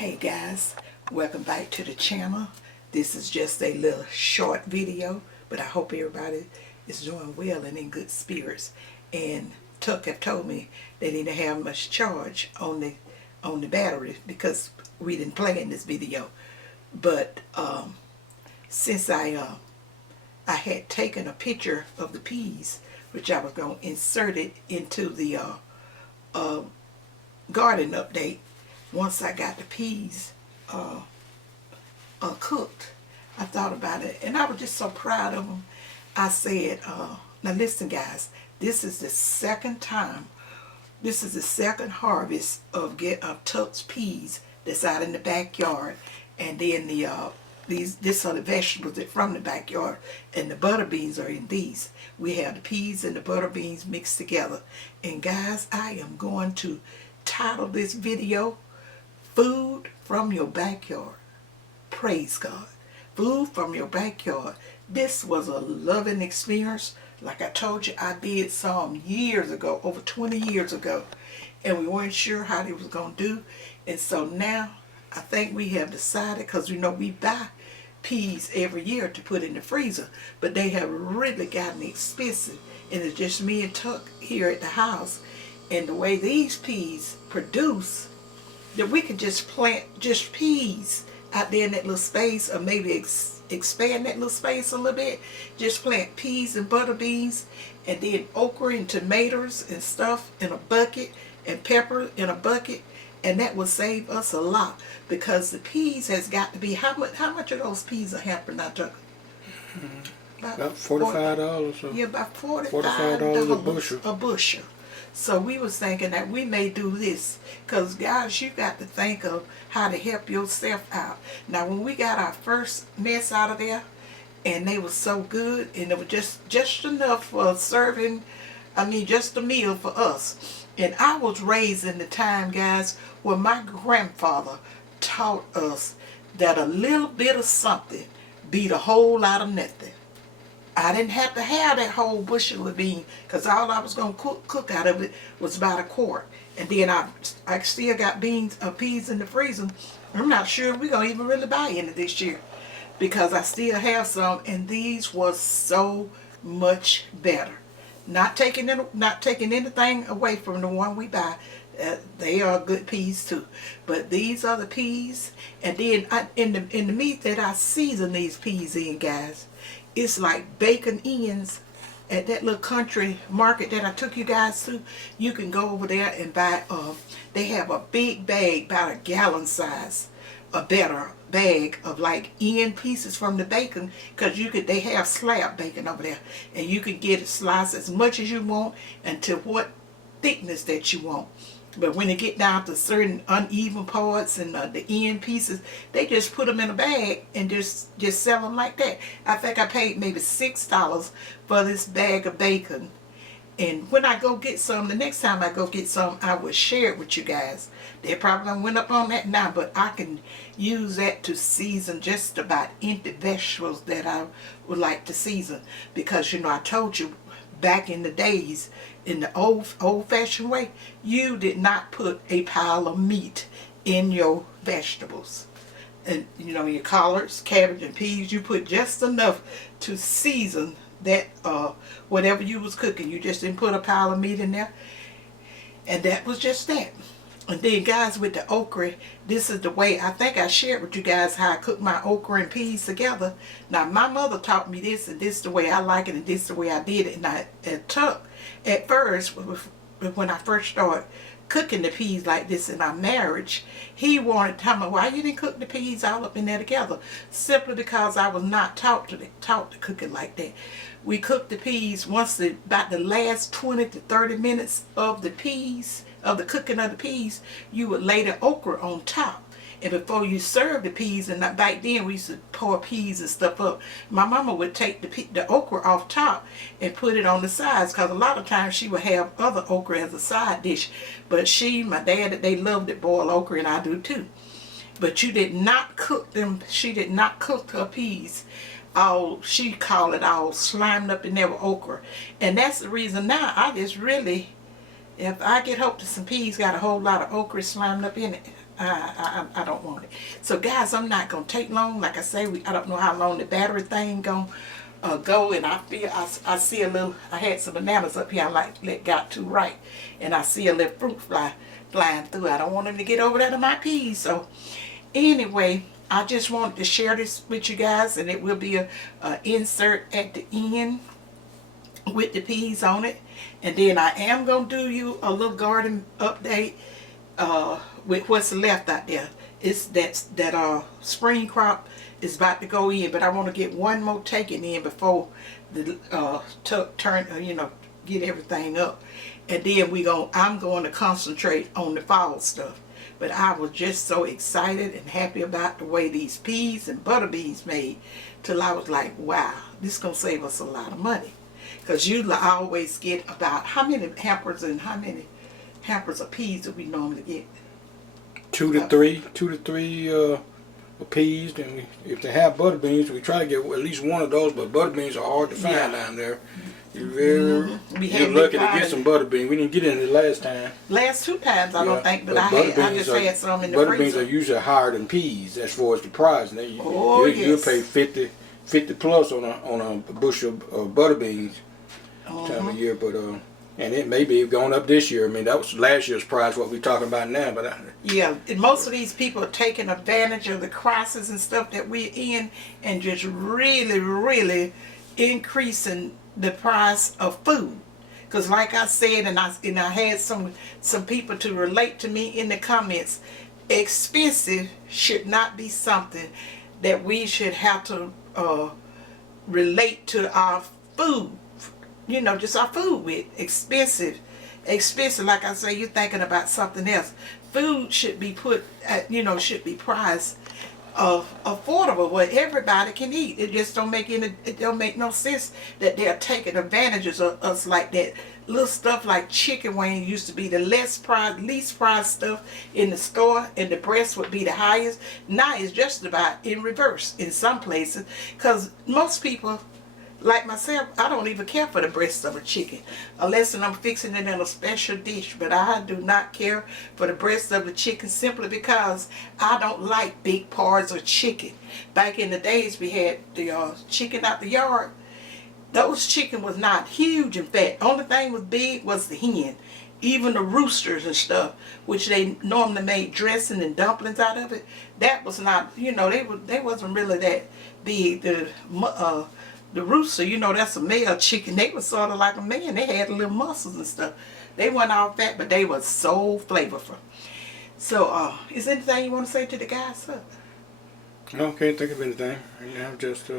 Hey guys, welcome back to the channel. This is just a little short video, but I hope everybody is doing well and in good spirits. And Tuck have told me they didn't have much charge on the battery because we didn't play in this video. But since I had taken a picture of the peas, which I was going to insert it into the garden update. Once I got the peas cooked, I thought about it, and I was just so proud of them. I said, now listen guys, this is the second harvest of Tuck's peas that's out in the backyard, and then these are the vegetables that from the backyard, and the butter beans are in these. We have the peas and the butter beans mixed together. And guys, I am going to title this video Food from Your Backyard. Praise God. Food from your backyard. This was a loving experience. Like I told you, I did some years ago, over 20 years ago, and we weren't sure how they was going to do. And so now I think we have decided, because you know we buy peas every year to put in the freezer, but they have really gotten expensive, and it's just me and Tuck here at the house. And the way these peas produce, that we could just plant just peas out there in that little space, or maybe expand that little space a little bit. Just plant peas and butter beans, and then okra and tomatoes and stuff in a bucket, and pepper in a bucket, and that will save us a lot, because the peas has got to be, how much of those peas are hampering now, Tuck? About $45 or so. Yeah, about $45 a bushel. So we was thinking that we may do this, because guys, you got to think of how to help yourself out. Now when we got our first mess out of there, and they were so good, and it was just enough for serving, just a meal for us. And I was raised in the time, guys, where my grandfather taught us that a little bit of something beat a whole lot of nothing. I didn't have to have that whole bushel of beans, because all I was going to cook out of it was about a quart. And then I still got peas in the freezer. I'm not sure we're going to even really buy any this year, because I still have some, and these was so much better. Not taking anything away from the one we buy. They are good peas too, but these are the peas. And then in the meat that I season these peas in, guys, it's like bacon ends at that little country market that I took you guys to. You can go over there and buy, they have a big bag, about a gallon size, a better bag of like end pieces from the bacon, because they have slab bacon over there, and you can get it sliced as much as you want and to what thickness that you want. But when they get down to certain uneven parts and the end pieces, they just put them in a bag and just sell them like that. I think I paid maybe $6 for this bag of bacon. And when I go get some, the next time I go get some, I will share it with you guys. They probably went up on that now, but I can use that to season just about any vegetables that I would like to season. Because, you know, I told you back in the days, in the old-fashioned way, you did not put a pile of meat in your vegetables. And, you know, your collards, cabbage, and peas, you put just enough to season that whatever you was cooking. You just didn't put a pile of meat in there, and that was just that. And then guys, with the okra, this is the way, I think I shared with you guys how I cook my okra and peas together. Now my mother taught me this, and this is the way I like it, and this is the way I did it. And I took at first, when I first started cooking the peas like this in our marriage, he wanted to tell me, why you didn't cook the peas all up in there together? Simply because I was not taught to cook it like that. We cooked the peas about the last 20 to 30 minutes of the peas, of the cooking of the peas, you would lay the okra on top. And before you serve the peas, and back then we used to pour peas and stuff up, my mama would take the okra off top and put it on the sides, because a lot of times she would have other okra as a side dish. But my dad, they loved it, boiled okra, and I do too. But you did not cook them, she did not cook her peas she called it all slimed up in there with okra. And that's the reason now I just really, if I get hope that some peas got a whole lot of okra slimed up in it, I don't want it. So guys, I'm not gonna take long. Like I say, I don't know how long the battery thing gonna go, and I see a little. I had some bananas up here. Got to right, and I see a little fruit flying through. I don't want them to get over there to my peas. So anyway, I just wanted to share this with you guys, and it will be a insert at the end with the peas on it. And then I am gonna do you a little garden update with what's left out there. It's that spring crop is about to go in, but I want to get one more taken in before the get everything up. And then I'm going to concentrate on the fall stuff. But I was just so excited and happy about the way these peas and butter beans made, till I was like, wow, this is going to save us a lot of money. Because usually I always get about, how many hampers of peas do we normally get? Two to three peas. Then if they have butter beans, we try to get at least one of those, but butter beans are hard to find down there. You're lucky to get some butter beans. We didn't get any last time. Last 2 times I don't think, but I just had some in the freezer. Butter beans are usually higher than peas as far as the price. Now, you'll pay 50 plus on a bushel of butter beans time of year, but and it may be going up this year. I mean, that was last year's price. What we're talking about now, but and most of these people are taking advantage of the crisis and stuff that we're in, and just really increasing the price of food. Because like I said, and I had some people to relate to me in the comments, expensive should not be something that we should have to relate to our food, just our food with. Expensive, like I say, you're thinking about something else. Food should be put at, should be priced affordable, where everybody can eat. It just don't make no sense that they're taking advantages of us like that. Little stuff like chicken wings used to be the least priced stuff in the store, and the breast would be the highest. Now it's just about in reverse in some places, because most people, like myself, I don't even care for the breast of a chicken unless I'm fixing it in a special dish. But I do not care for the breast of the chicken, simply because I don't like big parts of chicken. Back in the days, we had the chicken out the yard. Those chicken was not huge in fat. Only thing was big was the hen. Even the roosters and stuff, which they normally made dressing and dumplings out of it, that was not, they wasn't really that big. The rooster, that's a male chicken. They were sort of like a man. They had little muscles and stuff. They weren't all fat, but they were so flavorful. So, is there anything you want to say to the guys, sir? No, can't think of anything. Just,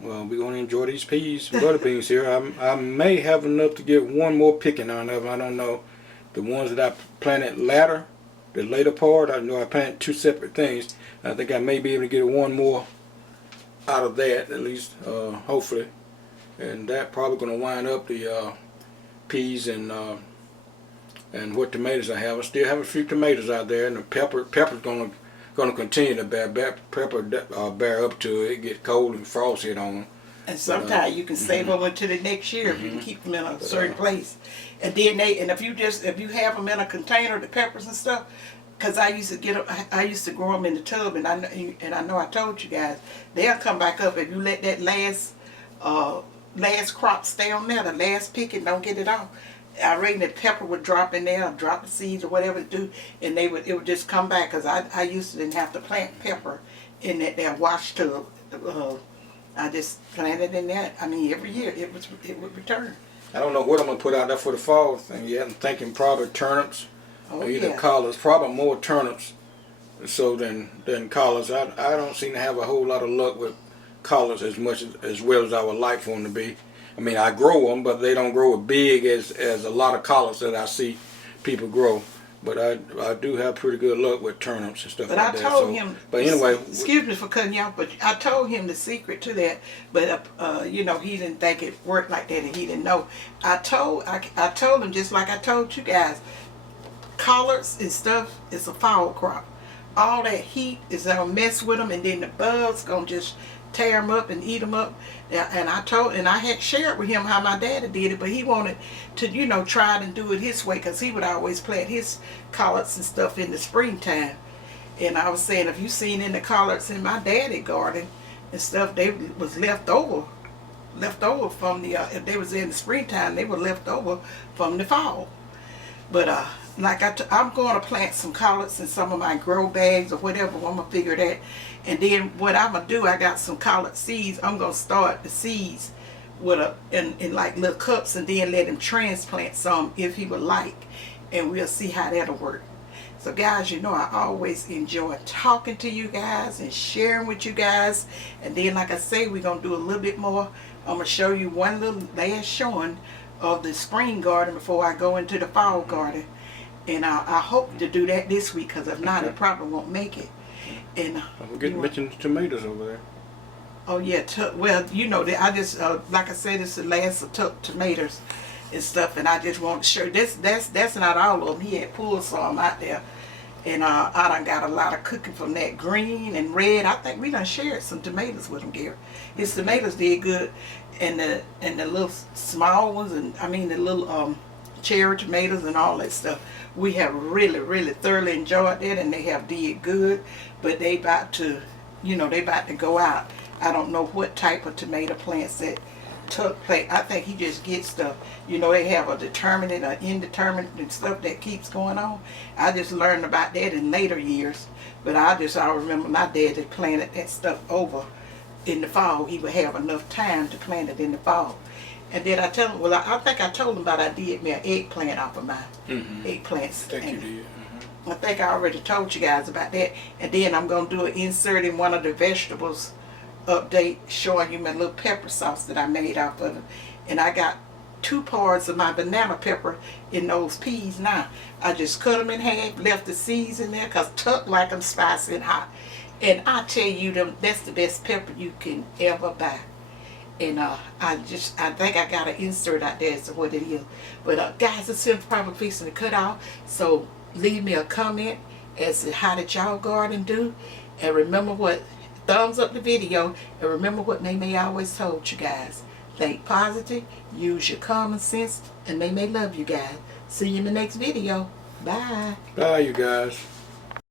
well, we're going to enjoy these peas and butter beans here. I may have enough to get one more picking on of them. I don't know. The ones that I planted the later part, I know I planted 2 separate things. I think I may be able to get one more out of that, at least, hopefully. And that probably going to wind up the peas and what tomatoes I have. I still have a few tomatoes out there, and the pepper's going to continue to bear up to it. It get cold and frost hit on them. And sometimes you can save them until the next year if you can keep them in a certain place. And then if you have them in a container, the peppers and stuff. Because I used to grow them in the tub, and I know I told you guys, they'll come back up if you let that last crop stay on there, the last pick, and don't get it off. I reckon that pepper would drop in there, drop the seeds or whatever it do, and it would just come back. Because I used to didn't have to plant pepper in that wash tub. I just planted in there. I mean, every year it would return. I don't know what I'm gonna put out there for the fall thing yet. I'm thinking probably turnips. Either collards, probably more turnips than collards. I don't seem to have a whole lot of luck with collards as well as I would like for them to be. I mean, I grow them, but they don't grow as big as a lot of collards that I see people grow. But I do have pretty good luck with turnips and stuff like that. But I told him. But anyway, excuse me for cutting you off, but I told him the secret to that. But he didn't think it worked like that, and he didn't know. I told him, just like I told you guys. Collards and stuff is a fall crop. All that heat is gonna mess with them, and then the bugs gonna just tear them up and eat them up. And I had shared with him how my daddy did it, but he wanted to try and do it his way, because he would always plant his collards and stuff in the springtime. And I was saying, if you seen in the collards in my daddy garden and stuff, they was left over from the, if they was in the springtime, they were left over from the fall. But like I'm going to plant some collards in some of my grow bags or whatever. I'm going to figure that. And then what I'm going to do, I got some collard seeds. I'm going to start the seeds with in like little cups, and then let him transplant some if he would like. And we'll see how that'll work. So guys, you know I always enjoy talking to you guys and sharing with you guys. And then like I say, we're going to do a little bit more. I'm going to show you one little last showing of the spring garden before I go into the fall garden. And I hope to do that this week, because if not, I probably won't make it. And don't forget to mention the tomatoes over there. Oh yeah, well, you know that I just like I said, it's the last of tomatoes and stuff, and I just want to show that's not all of them. He had pulled some out there, and I done got a lot of cooking from that green and red. I think we done shared some tomatoes with him, Gary. His tomatoes did good, and the little small ones, and I mean the little cherry tomatoes and all that stuff. We have really thoroughly enjoyed that, and they have did good. But they about to, you know, they about to go out. I don't know what type of tomato plants that Tuck plant. I think he just gets the, you know, they have a determinate or indeterminate and stuff that keeps going on. I just learned about that in later years. But I remember my dad had planted that stuff over in the fall. He would have enough time to plant it in the fall. And then I tell him, well, I think I told him about I did me an eggplant off of my eggplants. I think you did. I think I already told you guys about that. And then I'm going to do an insert in one of the vegetables update showing you my little pepper sauce that I made off of it. And I got 2 parts of my banana pepper in those peas now. I just cut them in half, left the seeds in there, because Tuck like them spicy and hot. And I tell you, that's the best pepper you can ever buy. And I think I got an insert out there as to what it is. But guys, it's probably fixing to cut off. So leave me a comment as to how did y'all garden do. And remember what, thumbs up the video. And remember what May always told you guys. Think positive, use your common sense, and May love you guys. See you in the next video. Bye. Bye, you guys.